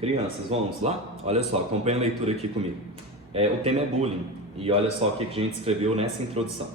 Crianças, vamos lá? Olha só, acompanha a leitura aqui comigo. O tema é bullying e olha só o que a gente escreveu nessa introdução.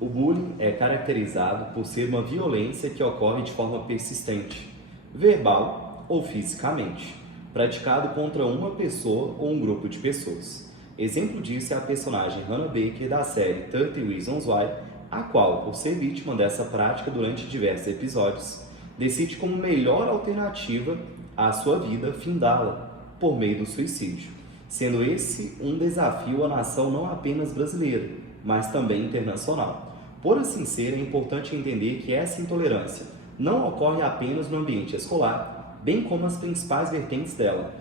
O bullying é caracterizado por ser uma violência que ocorre de forma persistente, verbal ou fisicamente, praticado contra uma pessoa ou um grupo de pessoas. Exemplo disso é a personagem Hannah Baker da série 30 Reasons Why, a qual, por ser vítima dessa prática durante diversos episódios, decide como melhor alternativa à sua vida findá-la por meio do suicídio, sendo esse um desafio à nação não apenas brasileira, mas também internacional. Por assim ser, é importante entender que essa intolerância não ocorre apenas no ambiente escolar, bem como as principais vertentes dela.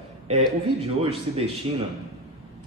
O vídeo de hoje se destina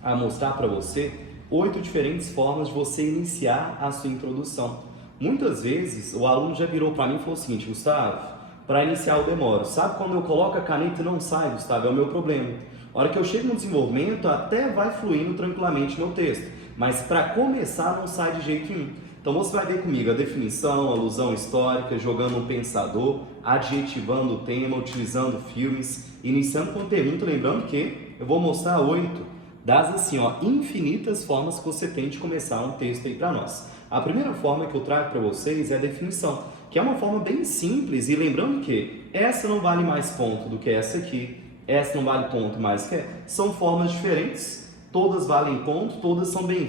a mostrar para você 8 diferentes formas de você iniciar a sua introdução. Muitas vezes o aluno já virou para mim e falou o seguinte: Gustavo, para iniciar eu demoro. Sabe quando eu coloco a caneta e não sai, Gustavo? É o meu problema. A hora que eu chego no desenvolvimento, até vai fluindo tranquilamente meu texto, mas para começar não sai de jeito nenhum. Então você vai ver comigo a definição, a alusão histórica, jogando um pensador, adjetivando o tema, utilizando filmes, iniciando com pergunta, lembrando que eu vou mostrar 8 das assim, infinitas formas que você tem de começar um texto aí para nós. A primeira forma que eu trago para vocês é a definição, que é uma forma bem simples, e lembrando que essa não vale mais ponto do que essa aqui, essa não vale ponto mais que essa. São formas diferentes, todas valem ponto, todas são bem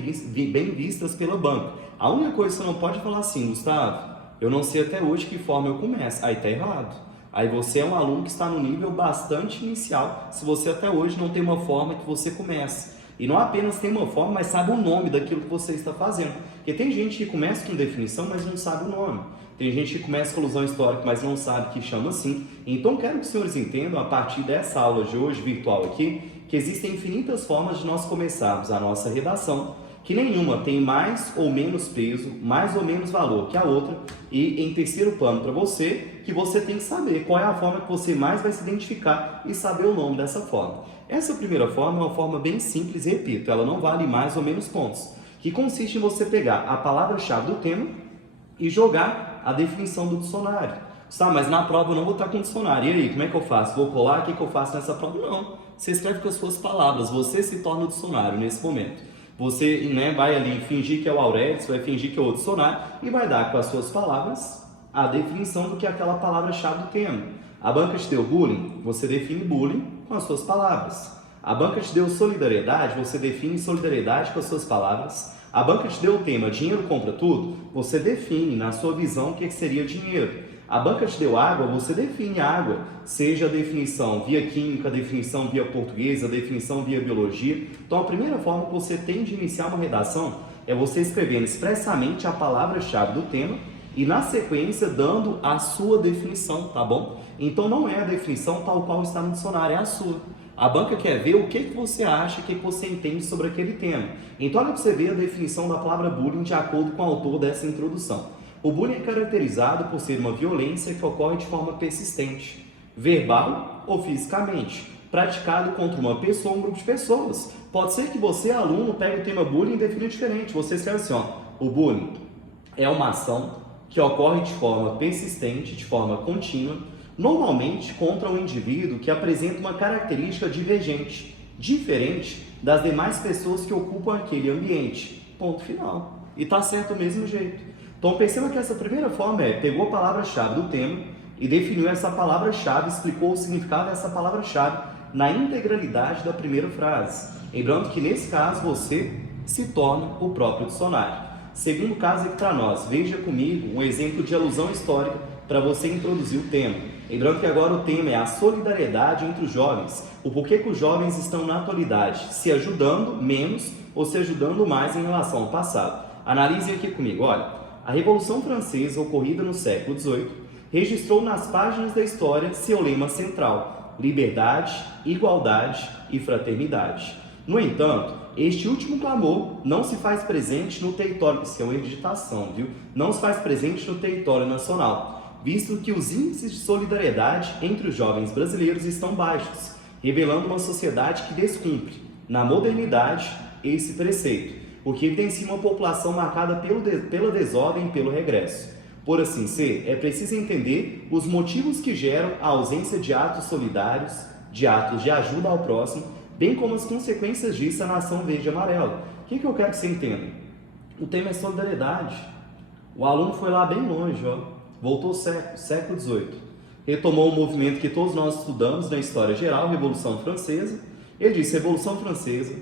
vistas pela banca. A única coisa que você não pode falar assim: Gustavo, eu não sei até hoje que forma eu começo. Aí tá errado. Aí você é um aluno que está no nível bastante inicial, se você até hoje não tem uma forma que você comece. E não apenas tem uma forma, mas sabe o nome daquilo que você está fazendo. Porque tem gente que começa com definição, mas não sabe o nome. Tem gente que começa com alusão histórica, mas não sabe que chama assim. Então quero que os senhores entendam, a partir dessa aula de hoje, virtual aqui, que existem infinitas formas de nós começarmos a nossa redação, que nenhuma tem mais ou menos peso, mais ou menos valor que a outra, e em terceiro plano para você, que você tem que saber qual é a forma que você mais vai se identificar e saber o nome dessa forma. Essa primeira forma é uma forma bem simples, repito, ela não vale mais ou menos pontos, que consiste em você pegar a palavra-chave do tema e jogar a definição do dicionário. Mas na prova eu não vou estar com o dicionário, e aí, como é que eu faço? Vou colar? O que eu faço nessa prova? Não, você escreve com as suas palavras, você se torna o dicionário nesse momento. Você vai ali fingir que é o Aurélio, vai fingir que é o dicionário e vai dar com as suas palavras a definição do que é aquela palavra-chave do tema. A banca te deu bullying, você define bullying com as suas palavras. A banca te deu solidariedade, você define solidariedade com as suas palavras. A banca te deu o tema dinheiro compra tudo, você define na sua visão o que seria dinheiro. A banca te deu água, você define água, seja a definição via química, a definição via português, a definição via biologia. Então a primeira forma que você tem de iniciar uma redação é você escrevendo expressamente a palavra-chave do tema e na sequência dando a sua definição, tá bom? Então não é a definição tal qual está no dicionário, é a sua. A banca quer ver o que você acha, o que você entende sobre aquele tema. Então olha para você ver a definição da palavra bullying de acordo com o autor dessa introdução. O bullying é caracterizado por ser uma violência que ocorre de forma persistente, verbal ou fisicamente, praticado contra uma pessoa ou um grupo de pessoas. Pode ser que você, aluno, pegue o tema bullying e defina diferente. Você escreve assim, o bullying é uma ação que ocorre de forma persistente, de forma contínua, normalmente contra um indivíduo que apresenta uma característica divergente, diferente das demais pessoas que ocupam aquele ambiente. Ponto final. E está certo do mesmo jeito. Então perceba que essa primeira forma pegou a palavra-chave do tema e definiu essa palavra-chave, explicou o significado dessa palavra-chave na integralidade da primeira frase. Lembrando que nesse caso você se torna o próprio dicionário. Segundo caso aqui para nós, veja comigo um exemplo de alusão histórica para você introduzir o tema. Lembrando que agora o tema é a solidariedade entre os jovens. O porquê que os jovens estão na atualidade se ajudando menos ou se ajudando mais em relação ao passado. Analise aqui comigo, olha. A Revolução Francesa, ocorrida no século XVIII, registrou nas páginas da história seu lema central: liberdade, igualdade e fraternidade. No entanto, este último clamor não se faz presente no território, isso é uma digitação, viu? Não se faz presente no território nacional, visto que os índices de solidariedade entre os jovens brasileiros estão baixos, revelando uma sociedade que descumpre, na modernidade, esse preceito, o que evidencia uma população marcada pela desordem e pelo regresso. Por assim ser, é preciso entender os motivos que geram a ausência de atos solidários de atos de ajuda ao próximo, bem como as consequências disso na ação verde e amarela. O que eu quero que você entenda? O tema é solidariedade. O aluno foi lá bem longe, ó, voltou século XVIII. Retomou um movimento que todos nós estudamos na história geral, Revolução Francesa. Ele disse, Revolução Francesa,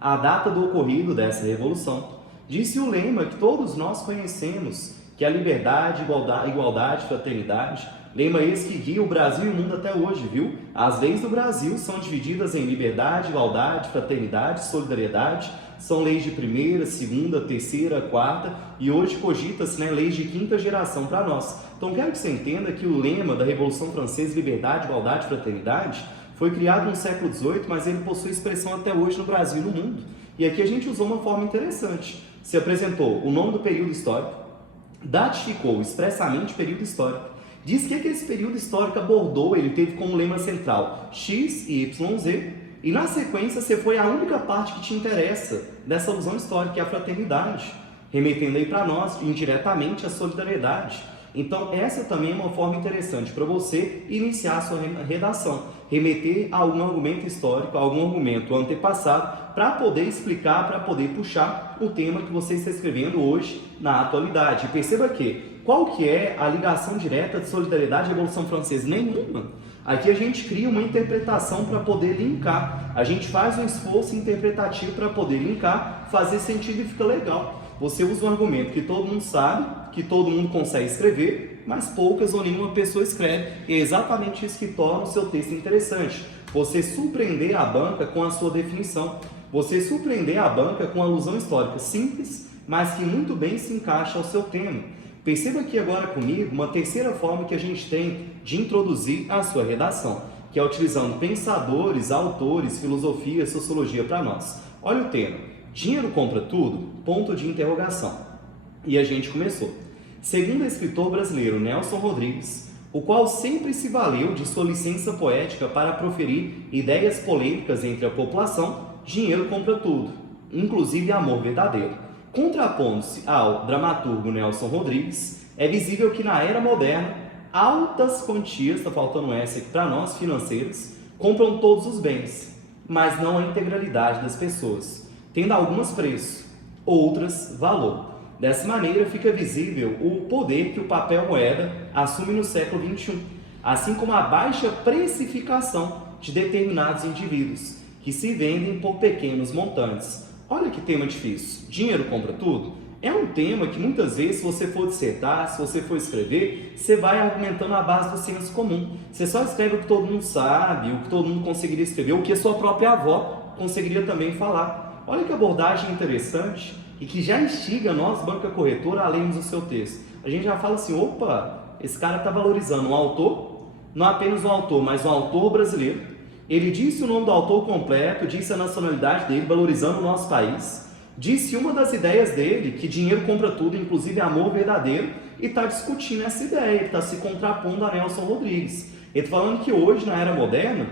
a data do ocorrido dessa revolução, disse o lema que todos nós conhecemos, que é a liberdade, igualdade, fraternidade, lema esse que guia o Brasil e o mundo até hoje, viu? As leis do Brasil são divididas em liberdade, igualdade, fraternidade, solidariedade, são leis de primeira, segunda, terceira, quarta, e hoje cogita-se, né, leis de quinta geração para nós. Então quero que você entenda que o lema da Revolução Francesa, liberdade, igualdade, fraternidade, foi criado no século XVIII, mas ele possui expressão até hoje no Brasil e no mundo. E aqui a gente usou uma forma interessante. Se apresentou o nome do período histórico, datificou expressamente o período histórico, diz que esse período histórico abordou, ele teve como lema central X e YZ, e na sequência você foi a única parte que te interessa dessa alusão histórica, que é a fraternidade, remetendo aí para nós indiretamente a solidariedade. Então essa também é uma forma interessante para você iniciar a sua redação, remeter a algum argumento histórico, a algum argumento antepassado, para poder explicar, para poder puxar o tema que você está escrevendo hoje na atualidade. E perceba que, qual que é a ligação direta de solidariedade à Revolução Francesa? Nenhuma. Aqui a gente cria uma interpretação para poder linkar, a gente faz um esforço interpretativo para poder linkar, fazer sentido e fica legal. Você usa um argumento que todo mundo sabe, que todo mundo consegue escrever, mas poucas ou nenhuma pessoa escreve. E é exatamente isso que torna o seu texto interessante. Você surpreender a banca com a sua definição. Você surpreender a banca com uma alusão histórica simples, mas que muito bem se encaixa ao seu tema. Perceba aqui agora comigo uma terceira forma que a gente tem de introduzir a sua redação, que é utilizando pensadores, autores, filosofia, sociologia para nós. Olha o tema. Dinheiro compra tudo? Ponto de interrogação. E a gente começou. Segundo o escritor brasileiro Nelson Rodrigues, o qual sempre se valeu de sua licença poética para proferir ideias polêmicas entre a população, dinheiro compra tudo, inclusive amor verdadeiro. Contrapondo-se ao dramaturgo Nelson Rodrigues, é visível que na era moderna, altas quantias, está faltando S aqui para nós, financeiras, compram todos os bens, mas não a integralidade das pessoas, tendo algumas preço, outras valor. Dessa maneira fica visível o poder que o papel moeda assume no século XXI, assim como a baixa precificação de determinados indivíduos, que se vendem por pequenos montantes. Olha que tema difícil. Dinheiro compra tudo? É um tema que muitas vezes, se você for dissertar, se você for escrever, você vai argumentando à base do senso comum. Você só escreve o que todo mundo sabe, o que todo mundo conseguiria escrever, o que a sua própria avó conseguiria também falar. Olha que abordagem interessante e que já instiga nós, banca corretora, a lermos o seu texto. A gente já fala assim, opa, esse cara está valorizando um autor, não apenas um autor, mas um autor brasileiro. Ele disse o nome do autor completo, disse a nacionalidade dele, valorizando o nosso país. Disse uma das ideias dele, que dinheiro compra tudo, inclusive amor verdadeiro, e está discutindo essa ideia, está se contrapondo a Nelson Rodrigues. Ele está falando que hoje, na era moderna,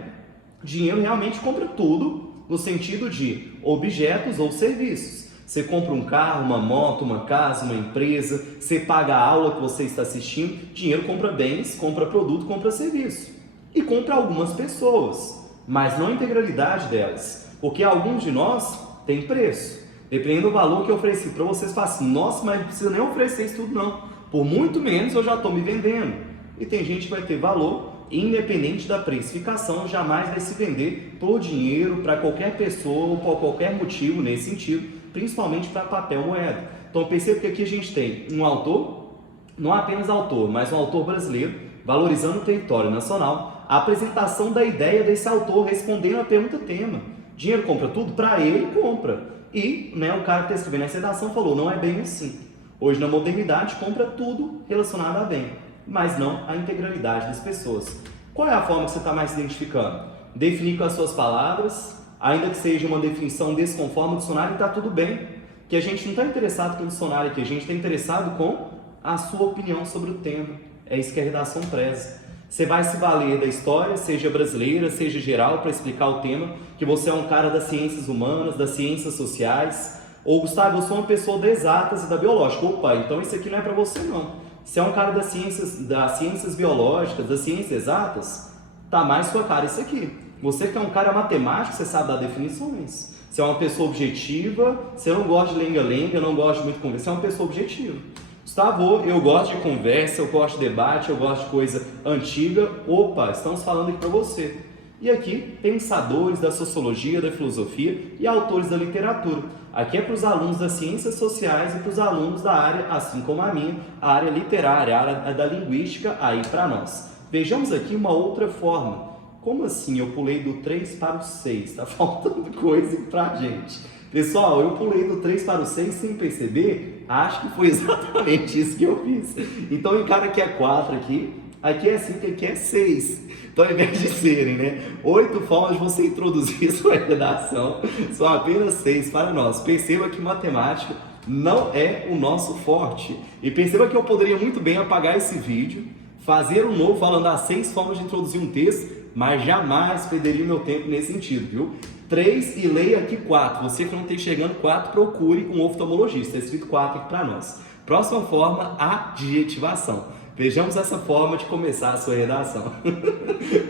dinheiro realmente compra tudo, no sentido de objetos ou serviços. Você compra um carro, uma moto, uma casa, uma empresa, você paga a aula que você está assistindo, dinheiro compra bens, compra produto, compra serviço. E compra algumas pessoas, mas não a integralidade delas, porque alguns de nós têm preço. Dependendo do valor que eu ofereci para vocês, falam assim, nossa, mas não precisa nem oferecer isso tudo não. Por muito menos eu já estou me vendendo. E tem gente que vai ter valor, independente da precificação, jamais vai se vender por dinheiro para qualquer pessoa ou por qualquer motivo nesse sentido, principalmente para papel moeda. Então perceba que aqui a gente tem um autor, não apenas autor, mas um autor brasileiro, valorizando o território nacional, a apresentação da ideia desse autor respondendo a pergunta tema. Dinheiro compra tudo? Para ele, compra. E o cara que está escrevendo essa redação falou, não é bem assim. Hoje, na modernidade, compra tudo relacionado a bem, mas não a integralidade das pessoas. Qual é a forma que você está mais se identificando? Definir com as suas palavras, ainda que seja uma definição desconforme o dicionário, está tudo bem. Que a gente não está interessado com o dicionário aqui, a gente está interessado com a sua opinião sobre o tema. É isso que a redação preza. Você vai se valer da história, seja brasileira, seja geral, para explicar o tema, que você é um cara das ciências humanas, das ciências sociais, ou Gustavo, eu sou uma pessoa das exatas e da biológica. Opa, então isso aqui não é para você não. Se é um cara das ciências biológicas, das ciências exatas, tá mais sua cara isso aqui. Você que é um cara matemático, você sabe dar definições. Você é uma pessoa objetiva, você não gosta de lenga-lenga, não gosta de muito conversa, você é uma pessoa objetiva. Gustavo, eu gosto de conversa, eu gosto de debate, eu gosto de coisa antiga. Opa, estamos falando aqui para você. E aqui, pensadores da sociologia, da filosofia e autores da literatura. Aqui é para os alunos das ciências sociais e para os alunos da área, assim como a minha, a área literária, a área da linguística, aí para nós. Vejamos aqui uma outra forma. Como assim eu pulei do 3 para o 6? Está faltando coisa para a gente. Pessoal, eu pulei do 3 para o 6 sem perceber? Acho que foi exatamente isso que eu fiz. Então, em cada que é 4 aqui é 5, aqui é 6. Então, ao invés de serem, né, 8 formas de você introduzir sua redação, são apenas 6 para nós. Perceba que matemática não é o nosso forte. E perceba que eu poderia muito bem apagar esse vídeo, fazer um novo falando as 6 formas de introduzir um texto, mas jamais perderia o meu tempo nesse sentido, viu? 3 e leia aqui 4. Você que não está enxergando 4, procure um oftalmologista. Está escrito 4 aqui para nós. Próxima forma, adjetivação. Vejamos essa forma de começar a sua redação.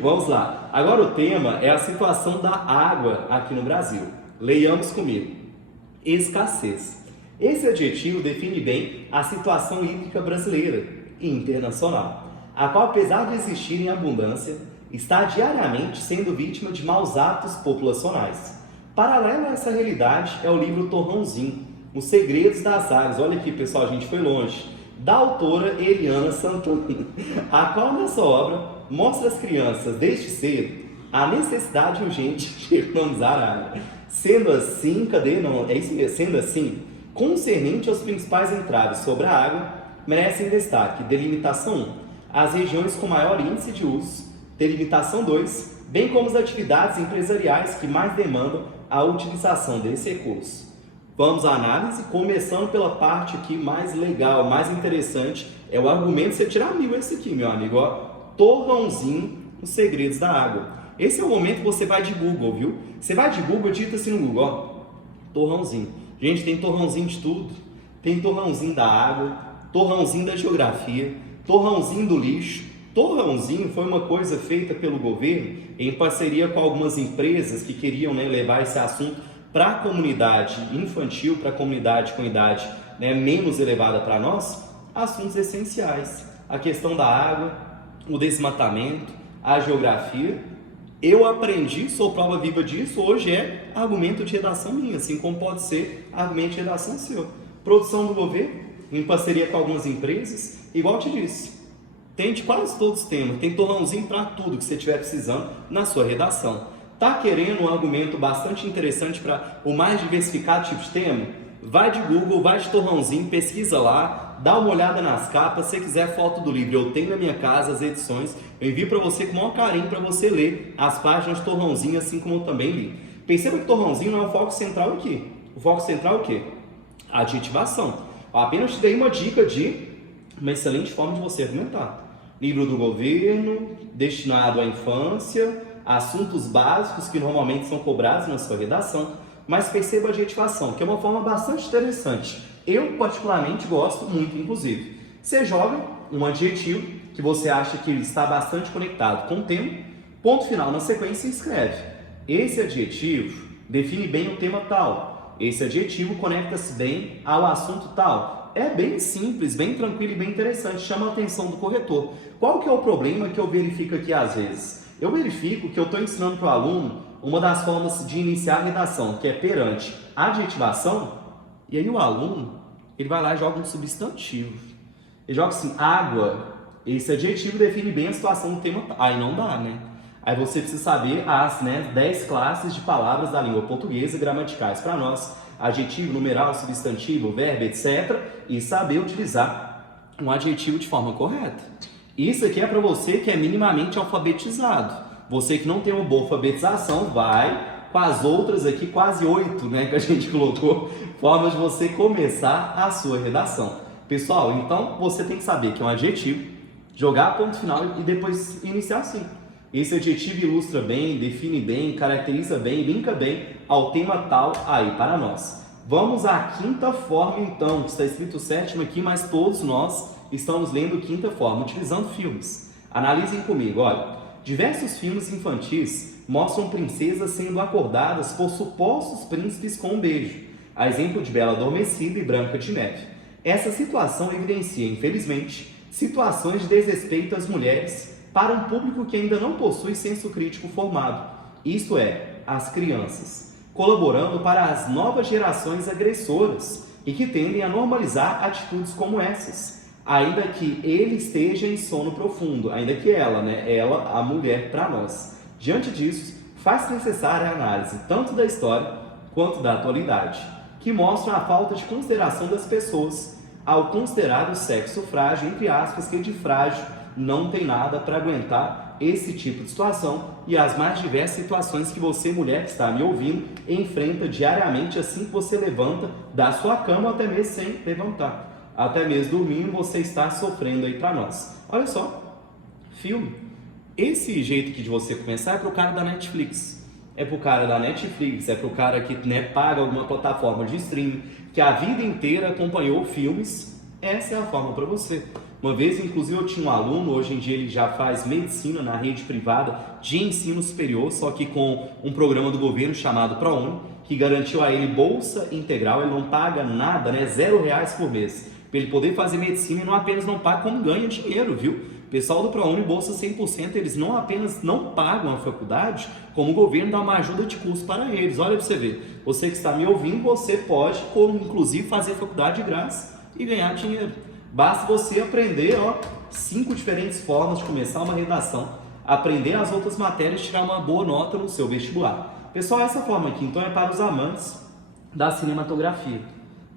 Vamos lá. Agora o tema é a situação da água aqui no Brasil. Leiamos comigo. Escassez. Esse adjetivo define bem a situação hídrica brasileira e internacional, a qual, apesar de existir em abundância, está diariamente sendo vítima de maus atos populacionais. Paralelo a essa realidade é o livro Torrãozinho, Os Segredos das Águas. Olha aqui, pessoal, a gente foi longe. Da autora Eliana Santana, a qual nessa obra mostra às crianças desde cedo a necessidade urgente de economizar água. Sendo assim, sendo assim, concernente aos principais entraves sobre a água, merecem destaque delimitação 1, as regiões com maior índice de uso, delimitação 2, bem como as atividades empresariais que mais demandam a utilização desse recurso. Vamos à análise, começando pela parte aqui mais legal, mais interessante, é o argumento, você tirar 1000 esse aqui, meu amigo, ó, Torrãozinho, Os Segredos da Água. Esse é o momento que você vai de Google, viu? Você vai de Google, digita assim no Google, ó, Torrãozinho. Gente, tem torrãozinho de tudo, tem torrãozinho da água, torrãozinho da geografia, torrãozinho do lixo. Torrãozinho foi uma coisa feita pelo governo em parceria com algumas empresas que queriam, né, levar esse assunto para a comunidade infantil, para a comunidade com idade, né, menos elevada para nós, assuntos essenciais. A questão da água, o desmatamento, a geografia. Eu aprendi, sou prova viva disso, hoje é argumento de redação minha, assim como pode ser argumento de redação seu. Produção do governo, em parceria com algumas empresas, igual eu te disse. Tem de quase todos os temas, tem torrãozinho para tudo que você estiver precisando na sua redação. Tá querendo um argumento bastante interessante para o mais diversificado tipo de tema? Vai de Google, vai de torrãozinho, pesquisa lá, dá uma olhada nas capas. Se quiser foto do livro, eu tenho na minha casa as edições, eu envio para você com o maior carinho para você ler as páginas de torrãozinho, assim como eu também li. Perceba que torrãozinho não é o foco central aqui. O foco central é o quê? A adjetivação. Eu apenas te dei uma dica de uma excelente forma de você argumentar. Livro do governo, destinado à infância, assuntos básicos que normalmente são cobrados na sua redação, mas perceba a adjetivação, que é uma forma bastante interessante. Eu, particularmente, gosto muito, inclusive. Você joga um adjetivo que você acha que está bastante conectado com o tema, ponto final na sequência e escreve. Esse adjetivo define bem o tema tal. Esse adjetivo conecta-se bem ao assunto tal. É bem simples, bem tranquilo e bem interessante, chama a atenção do corretor. Qual que é o problema que eu verifico aqui às vezes? Eu verifico que eu estou ensinando para o aluno uma das formas de iniciar a redação, que é perante adjetivação, e aí o aluno, ele vai lá e joga um substantivo. Ele joga assim, água, esse adjetivo define bem a situação do tema, aí não dá, né? Aí você precisa saber as 10 classes de palavras da língua portuguesa gramaticais para nós, adjetivo, numeral, substantivo, verbo, etc. E saber utilizar um adjetivo de forma correta. Isso aqui é para você que é minimamente alfabetizado. Você que não tem uma boa alfabetização, vai com as outras aqui, quase 8, né, que a gente colocou, formas de você começar a sua redação. Pessoal, então você tem que saber que é um adjetivo, jogar ponto final e depois iniciar assim. Esse adjetivo ilustra bem, define bem, caracteriza bem, linka bem ao tema tal aí para nós. Vamos à quinta forma então, que está escrito sétima aqui, mas todos nós estamos lendo quinta forma, utilizando filmes. Analisem comigo, olha. Diversos filmes infantis mostram princesas sendo acordadas por supostos príncipes com um beijo, a exemplo de Bela Adormecida e Branca de Neve. Essa situação evidencia, infelizmente, situações de desrespeito às mulheres para um público que ainda não possui senso crítico formado, isto é, as crianças, colaborando para as novas gerações agressoras e que tendem a normalizar atitudes como essas, ainda que ele esteja em sono profundo, ainda que ela, a mulher, para nós. Diante disso, faz necessária a análise tanto da história quanto da atualidade, que mostram a falta de consideração das pessoas ao considerar o sexo frágil, entre aspas, que de frágil não tem nada para aguentar esse tipo de situação e as mais diversas situações que você, mulher que está me ouvindo, enfrenta diariamente assim que você levanta da sua cama, ou até mesmo sem levantar. Até mesmo dormindo, você está sofrendo aí para nós. Olha só, filme. Esse jeito aqui de você começar é pro cara da Netflix. É pro cara da Netflix, é pro cara que paga alguma plataforma de streaming, que a vida inteira acompanhou filmes. Essa é a forma para você. Uma vez, inclusive, eu tinha um aluno, hoje em dia ele já faz medicina na rede privada de ensino superior, só que com um programa do governo chamado ProUni, que garantiu a ele bolsa integral, ele não paga nada, R$0 por mês, para ele poder fazer medicina e não apenas não paga, como ganha dinheiro, viu? O pessoal do ProUni, bolsa 100%, eles não apenas não pagam a faculdade, como o governo dá uma ajuda de custo para eles. Olha para você ver, você que está me ouvindo, você pode, inclusive, fazer faculdade de graça e ganhar dinheiro. Basta você aprender 5 diferentes formas de começar uma redação, aprender as outras matérias e tirar uma boa nota no seu vestibular. Pessoal, essa forma aqui então é para os amantes da cinematografia.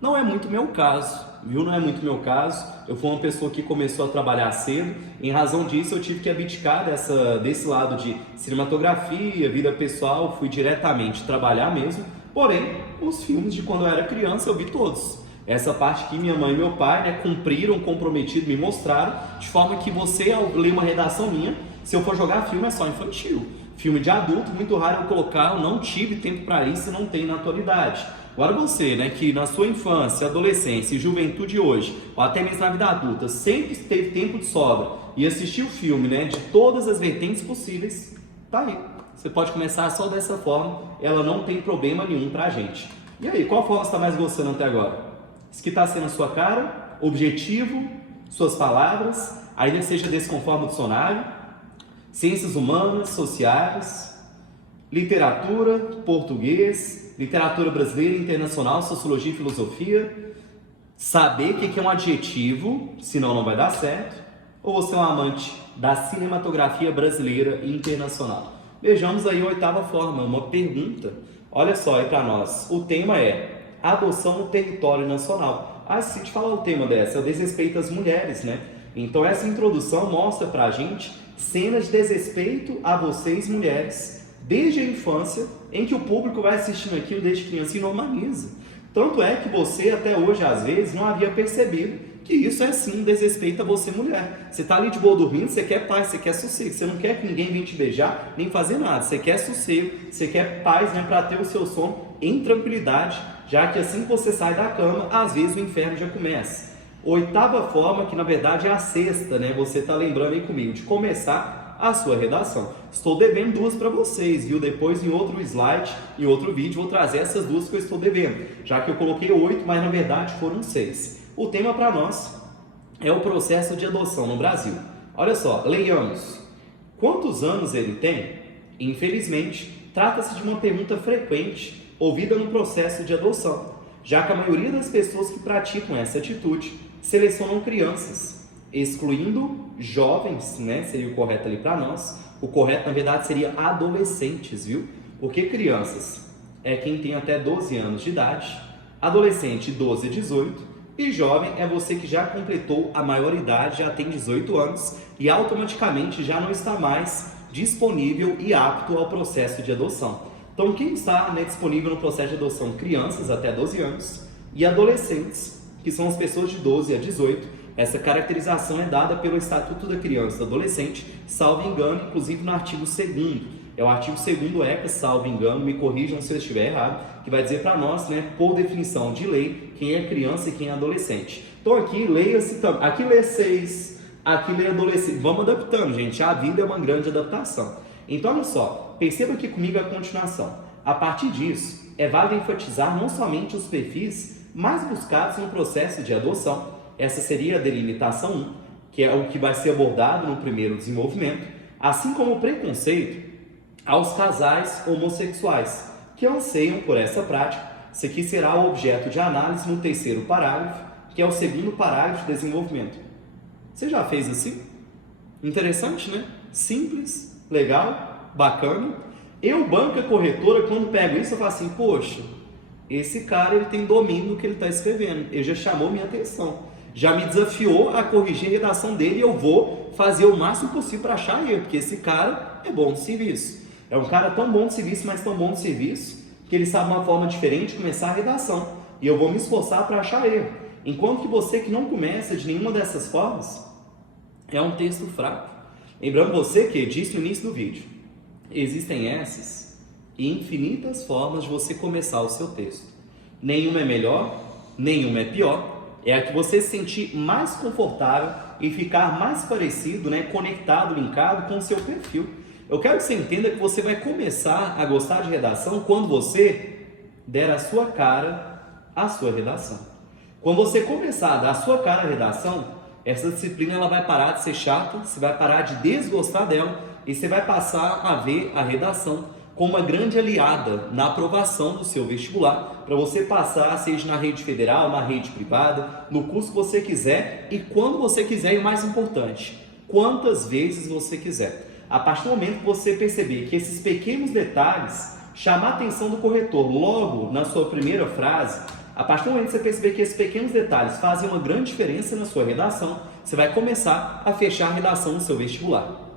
Não é muito meu caso, viu? Não é muito meu caso. Eu fui uma pessoa que começou a trabalhar cedo. Em razão disso, eu tive que abdicar desse lado de cinematografia, vida pessoal. Fui diretamente trabalhar mesmo. Porém, os filmes de quando eu era criança, eu vi todos. Essa parte que minha mãe e meu pai cumpriram, comprometido, me mostraram, de forma que você, ao ler uma redação minha, se eu for jogar filme, é só infantil. Filme de adulto, muito raro eu colocar, eu não tive tempo para isso e não tem na atualidade. Agora você, que na sua infância, adolescência e juventude hoje, ou até mesmo na vida adulta, sempre teve tempo de sobra e assistiu o filme, de todas as vertentes possíveis, tá aí. Você pode começar só dessa forma, ela não tem problema nenhum pra gente. E aí, qual forma você está mais gostando até agora? Isso que está sendo a sua cara, objetivo, suas palavras, ainda que seja desse conforme o dicionário, ciências humanas, sociais, literatura, português, literatura brasileira, internacional, sociologia e filosofia, saber o que é um adjetivo, senão não vai dar certo, ou você é um amante da cinematografia brasileira e internacional? Vejamos aí a 8ª forma, uma pergunta. Olha só aí para nós, o tema é adoção no território nacional. Se te falar o tema dessa, é o desrespeito às mulheres, Então essa introdução mostra pra gente cenas de desrespeito a vocês, mulheres, desde a infância, em que o público vai assistindo aquilo desde criança e normaliza. Tanto é que você, até hoje, às vezes, não havia percebido que isso é sim um desrespeito a você, mulher. Você tá ali de boa dormindo, você quer paz, você quer sossego, você não quer que ninguém venha te beijar, nem fazer nada. Você quer sossego, você quer paz, para ter o seu sono em tranquilidade, já que assim que você sai da cama, às vezes o inferno já começa. 8ª forma, que na verdade é a 6ª, você tá lembrando aí comigo, de começar a sua redação. Estou devendo 2 para vocês, viu? Depois em outro slide, em outro vídeo, vou trazer essas 2 que eu estou devendo, já que eu coloquei 8, mas na verdade foram 6. O tema para nós é o processo de adoção no Brasil. Olha só, leiamos. Quantos anos ele tem? Infelizmente, trata-se de uma pergunta frequente ouvida no processo de adoção, já que a maioria das pessoas que praticam essa atitude selecionam crianças, excluindo jovens, seria o correto ali para nós. O correto, na verdade, seria adolescentes, viu? Porque crianças é quem tem até 12 anos de idade, adolescente 12 a 18, e jovem é você que já completou a maioridade, já tem 18 anos e automaticamente já não está mais disponível e apto ao processo de adoção. Então, quem está disponível no processo de adoção? Crianças até 12 anos e adolescentes, que são as pessoas de 12 a 18. Essa caracterização é dada pelo Estatuto da Criança e do Adolescente, salvo engano, inclusive no artigo 2º. É o artigo 2º ECA, salvo engano, me corrijam se eu estiver errado, que vai dizer para nós, por definição de lei, quem é criança e quem é adolescente. Então aqui leia-se, aqui lê 6, aqui lê adolescente. Vamos adaptando, gente. A vida é uma grande adaptação. Então olha só, perceba aqui comigo a continuação. A partir disso, é válido enfatizar não somente os perfis mais buscados no processo de adoção. Essa seria a delimitação 1, que é o que vai ser abordado no primeiro desenvolvimento, assim como o preconceito aos casais homossexuais que anseiam por essa prática. Isso aqui será o objeto de análise no terceiro parágrafo, que é o segundo parágrafo de desenvolvimento. Você já fez assim? Interessante, né? Simples, legal, bacana. Eu, banca corretora, quando pego isso, eu falo assim, poxa, esse cara ele tem domínio do que ele está escrevendo, ele já chamou minha atenção, já me desafiou a corrigir a redação dele e eu vou fazer o máximo possível para achar erro, porque esse cara é bom de serviço. É um cara tão bom de serviço, mas tão bom de serviço, que ele sabe uma forma diferente de começar a redação. E eu vou me esforçar para achar erro. Enquanto que você que não começa de nenhuma dessas formas, é um texto fraco. Lembrando você que, disse no início do vídeo, existem essas e infinitas formas de você começar o seu texto. Nenhuma é melhor, nenhuma é pior. É a que você se sentir mais confortável e ficar mais parecido, conectado, linkado com o seu perfil. Eu quero que você entenda que você vai começar a gostar de redação quando você der a sua cara à sua redação. Quando você começar a dar a sua cara à redação, essa disciplina ela vai parar de ser chata, você vai parar de desgostar dela e você vai passar a ver a redação como uma grande aliada na aprovação do seu vestibular, para você passar, seja na rede federal, na rede privada, no curso que você quiser e quando você quiser, e o mais importante, quantas vezes você quiser. A partir do momento que você perceber que esses pequenos detalhes chamam a atenção do corretor logo na sua primeira frase, a partir do momento que você perceber que esses pequenos detalhes fazem uma grande diferença na sua redação, você vai começar a fechar a redação no seu vestibular.